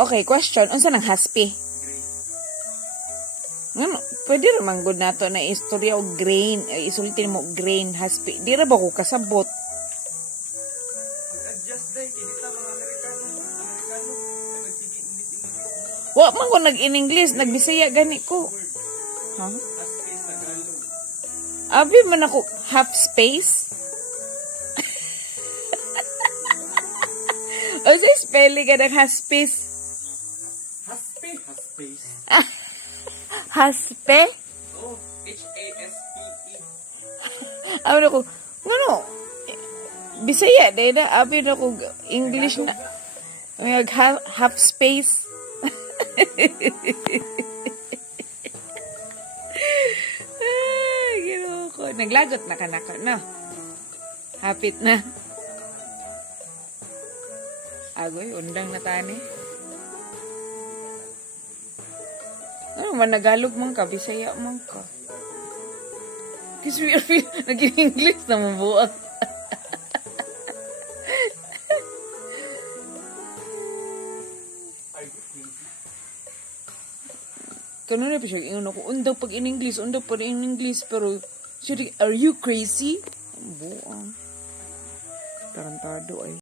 Okay, question. Unsa nang haspi? Ngano, pwede naman good nato na istorya o grain. Isulti mo grain, haspi. Di ra ba ko kasabot? Adjust day, kinita mga Amerikano. Wa man ko nag-in-English, nagbisaya gani ko. Ha? Haspi sa Tagalog. Abi man ako half space. O sa spelling ka ng haspace? Haspi. Haspace. Haspe? Oh, H-A-S-P-E. Abi na ko, ngano? Bisaya, dahil na, abi na ko English na. Half space. Ay, gino ko. Naglagot na ka na ko, no? Hapit na. Agoy, undang na tani. Ano man, Nagalog man ka, Bisaya man ka. Kasi naging English na mabuang. Kano na pa siya, ingon ako, undaw pag in English, pero, siya, are you crazy? Ang buang. Tarantado ay.